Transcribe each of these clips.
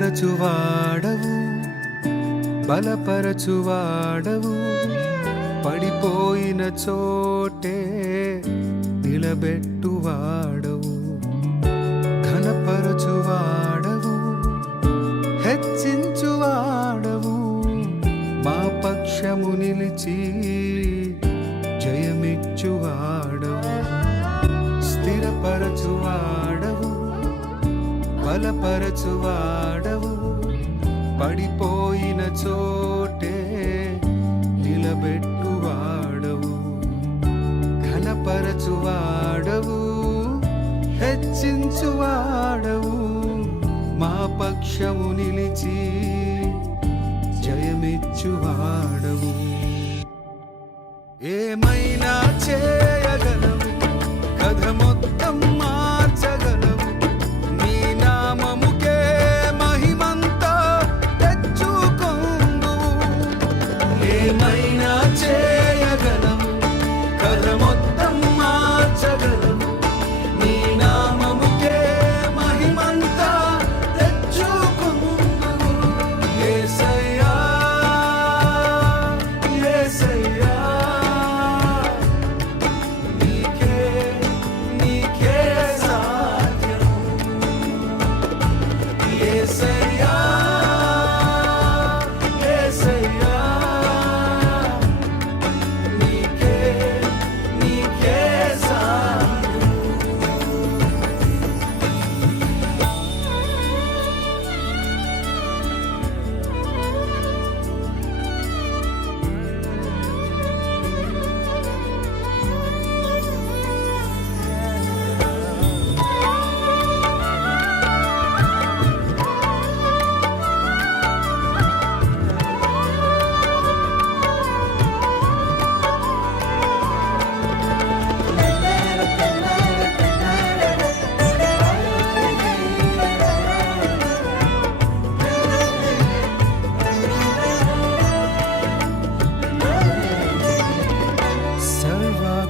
స్థిరపరచువాడవు, బలపరచువాడవు, పడిపోయిన చోటే నిలబెట్టువాడవు, ఘనపరచువాడవు, హెచ్చించువాడవు, మా పక్షము నిలిచి జయమిచ్చువాడవు, స్థిరపరచువాడవు, బలపరచువాడవు, పడిపోయిన చోటే నిలబెట్టువాడవు, ఘనపరచువాడవు, హెచ్చించువాడవు, మా పక్షము నిలిచి జయమిచ్చువాడవు. ఏమైనా చేయగలవు, కథ మొత్తం మార్చగలవు, నీ నామముకే మహిమంతా తెచ్చుకొందువు. ఏమైనా చేయగలవు, కథ మొత్తం మార్చగలవు, నీ నామముకే మహిమంతా తెచ్చుకొందువు. యేసయ్యా, యేసయ్యా,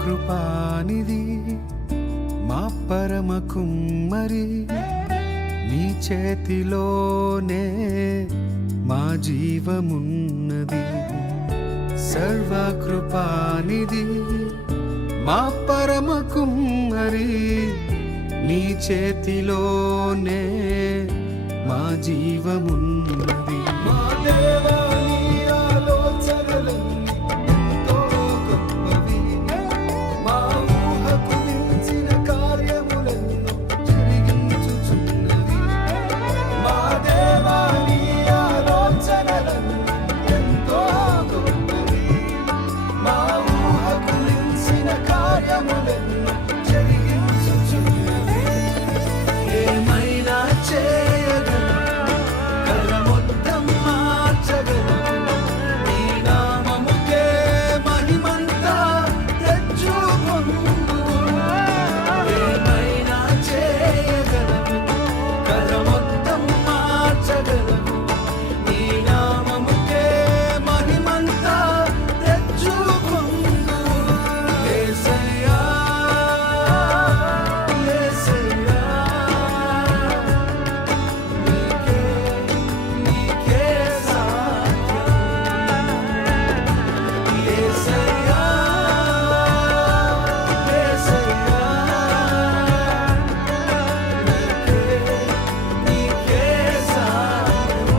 కృపానిధి మా పరమ కుమ్మరి, నీ చేతిలోనే మా జీవమున్నది. సర్వకృపానిధి మా పరమ కుమ్మరి, నీ చేతిలోనే మా జీవమున్నది. మా దేవా, నీ ఆలోచనలన్నీ ఎంతో గొప్పవి, మా ఊహకు మించిన కార్యములెన్నో జరిగించుచున్నవి. మా దేవా, నీ ఆలోచనలన్నీ ఎంతో గొప్పవి, మా ఊహకు మించిన కార్యములెన్నో జరిగించుచున్నవి. ఏమైనా చేయగలవు, కథ మొత్తం మార్చగలవు, నీ నామముకే మహిమంతా తెచ్చుకొందువు. ఏమైనా చేయగలవు, కథ మొత్తం మార్చగలవు, నీ నామముకే మహిమంతా తెచ్చుకొందువు. యేసయ్యా, యేసయ్యా, నీకే సాధ్యం. యేసయ్యా, యేసయ్యా, నీకే సాధ్యం.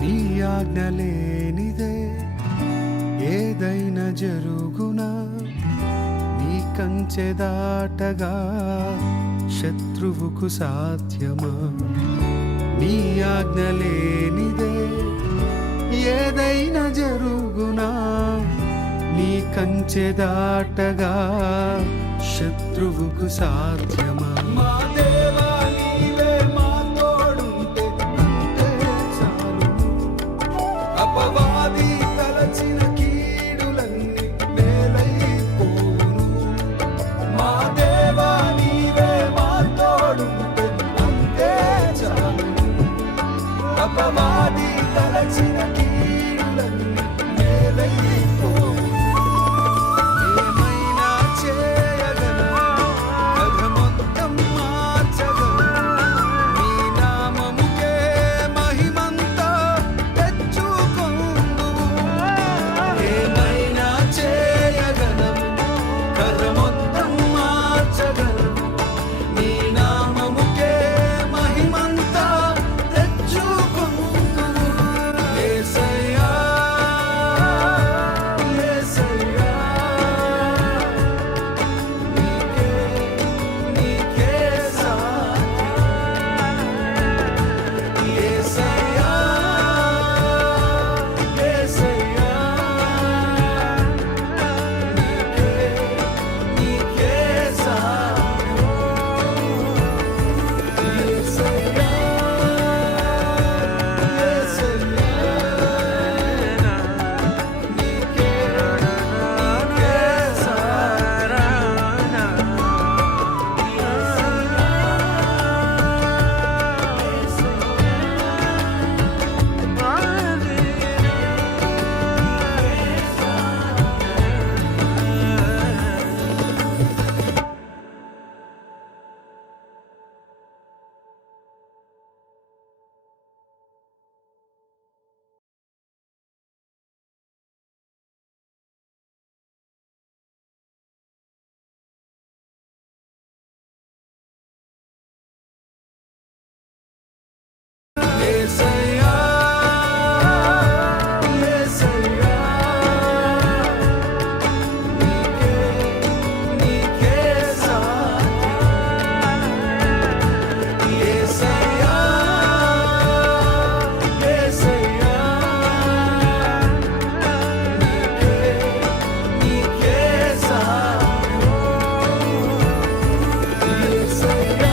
నీ ఆజ్ఞ లేనిదే ఏదైనా జరుగునా, నీ కంచె దాటగా శత్రువుకు సాధ్యమా. నీ ఆజ్ఞ లేనిదే ఏదైనా జరుగునా, నీ కంచె దాటగా శత్రువుకు సాధ్యమా. మా దేవా, నీవే మా తోడుంటే అంతే చాలును. అపవాది తలచిన కీడులన్నీ మేలైపోను. మా దేవా నీవే మా తోడుంటే అంతే చాలు. అపవాది తలచిన కీడులన్నీ మేలైపోను. ఏమైనా చేయగలను, కథ మొత్తం మార్చగలను. నీ నామముకే మహిమంతా తెచ్చుకొందువు. ఏమైనా చేయగలను, కథ మొత్తం మార్చగలను. నీ నామముకే మహిమంతా తెచ్చుకొందువు. యేసయ్యా, యేసయ్యా, నీకే సాధ్యం. యేసయ్యా, యేసయ్యా, నీకే సాధ్యం. యేసయ్యా, యేసయ్యా, యేసయ్యా, నీకే సాధ్యం. యేసయ్యా, యేసయ్యా, నీకే సాధ్యం. యేసయ్యా,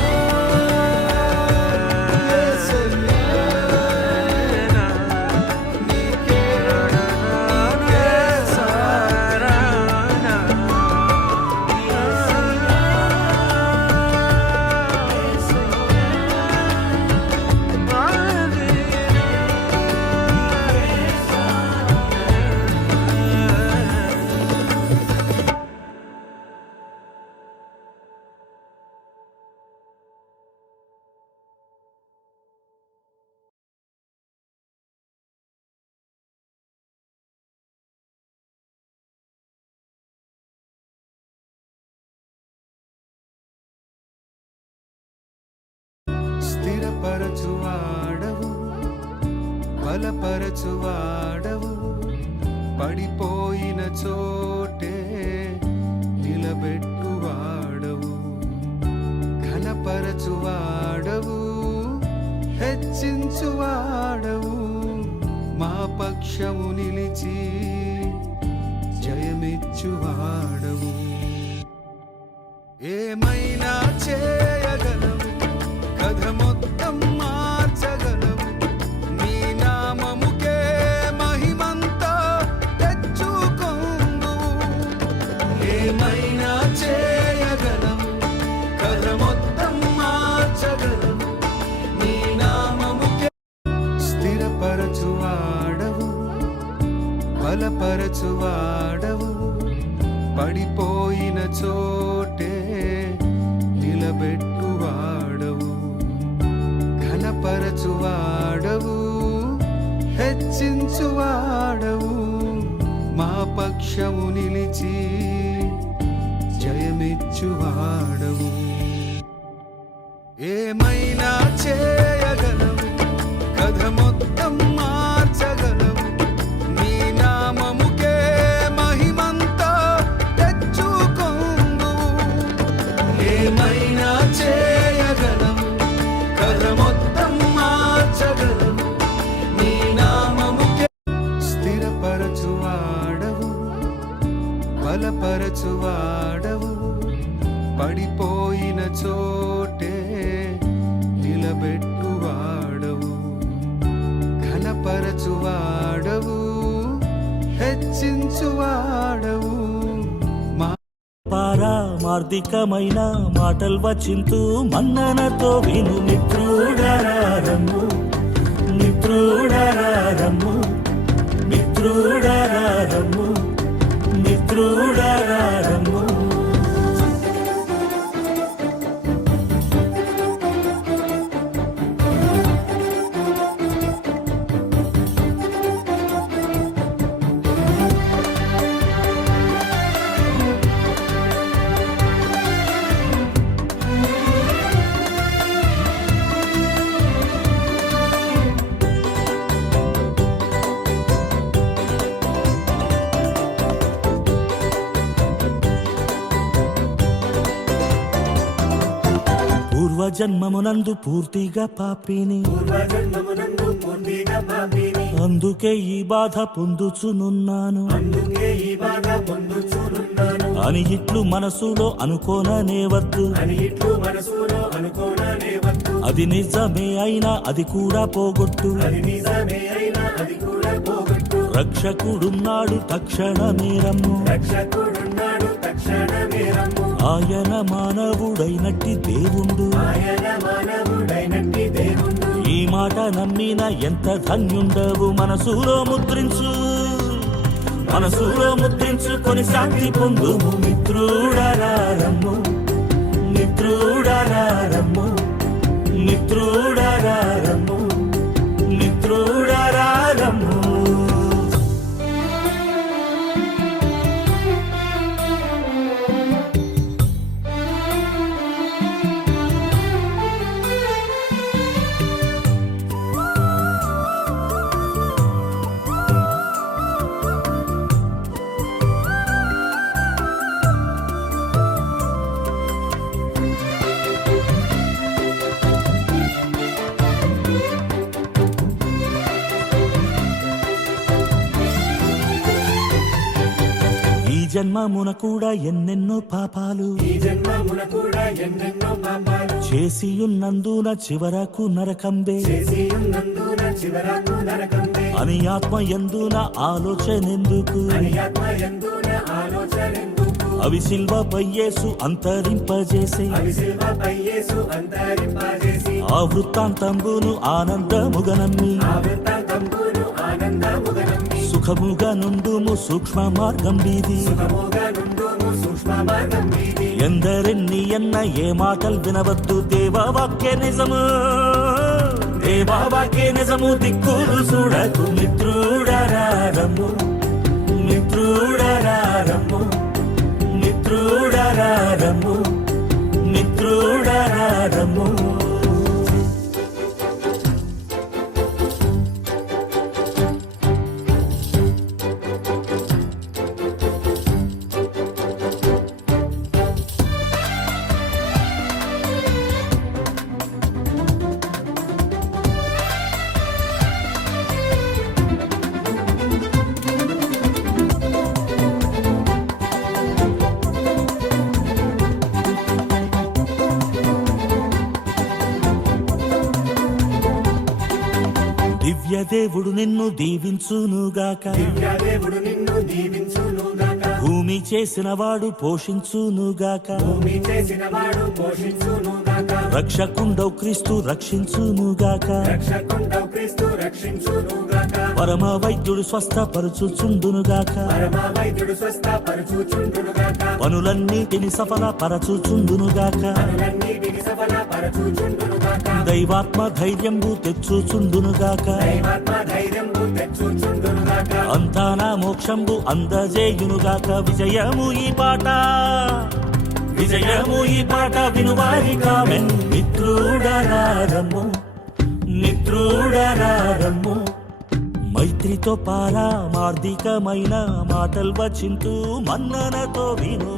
స్థిరపరచువాడవు, బలపరచువాడవు. పడిపోయిన చోటే నిలబెట్టువాడవు. ఘనపరచువాడవు, హెచ్చించువాడవు. మా పక్షము నిలిచి జయమిచ్చువాడవు. ఏమైనా చేయగలవు, కథ మొత్తం మార్చగలవు. నీ నామముకే మహిమంతా తెచ్చుకొందువు. ఏమైనా చేయగలవు, కథ మొత్తం మార్చగలవు. నీ నామముకే స్థిరపరచువాడవు, బలపరచువాడవు. పడిపోయిన చోటే నిలబెట్టువాడవు. ఘనపరచువాడవు, హెచ్చించువాడవు. మా పక్షము నిలిచి జయమిచ్చువాడవు. ఏమైనా చేయగలవు, కథ మొత్తం మార్చగలవు. నీ నామముకే మహిమంతా తెచ్చుకొందువు. ఏమైనా చేయగలవు, కథ మొత్తం మార్చగలవు. నీ నామముకే స్థిరపరచువాడవు, బలపరచువాడవు. పడిపోయిన చోటే నిలబెట్టువాడవు. ఘనపరచువాడవు, హెచ్చించువాడవు పారమార్థికమైన మాటలు వచింతు మన్ననతో విను మిత్రుడరారము మిత్రుడరారము మిత్రుడరారము మిత్రుడరారము. పూర్వజన్మమునందు పూర్తిగా పాపిని అందుకే ఈ బాధ పొందుచునున్నాను అని ఇట్లు మనసులో అనుకోననే వద్దు. అది నిజమే అయినా అది కూడా పోగొట్టు. రక్షకుడున్నాడు తక్షణమేరమ్ము. ఆయన మానవుడైనట్టి దేవుండు. ఈ మాట నమ్మిన ఎంత ధన్యుండవు. మనసులో ముద్రించు మనసులో ముద్రించుకొని శాంతి పొందుము. మిత్రుడరారమ్ము మిత్రుడరారమ్ము మిత్రుడరారమ్ము మిత్రుడరారమ్ము. జన్మమున కూడా ఎన్నెన్నో పాపాలు చేసి ఉన్నందున చివరకు నరకంబే అని ఆత్మ ఎందున ఆలోచనెందుకు. అవి శిల్వపై యేసు అంతరింపజేసే ఆ వృత్తాంతంబును ఆనందముగనమ్మి సుఖముగా నుండుము సూక్ష్మ మార్గం వీధి. ఎందరెన్ని ఎన్న ఏ మాటలు వినవద్దు. దేవవాక్య నిజము దేవవాక్య నిజము. దిక్కులు చూడకు. మిత్రుడరారమ్ము మిత్రుడరారమ్ము మిత్రుడరారమ్ము మిత్రుడరారమ్ము. దివ్యదేవుడు నిన్ను దీవించునుగాక. భూమి చేసిన వాడు పోషించునుగాక. రక్షకుండవు క్రీస్తు రక్షించునుగాక. పరమ వైద్యుడు స్వస్థపరచుచుండునుగాక. పనులన్నిటిని సఫల పరచుచుండునుగాక. దైవాత్మ ధైర్యంబు తెచ్చుచుండునుగాక. అంతా నా మోక్షంబు అందజేయునుగాక. విజయము ఈ పాట విజయము ఈ పాట వినువారి కామెన్. మిత్రుడరారమ్ము మిత్రుడరారమ్ము. మైత్రితో పారమార్థికమైన మాటలు వచింతు మన్ననతో విను.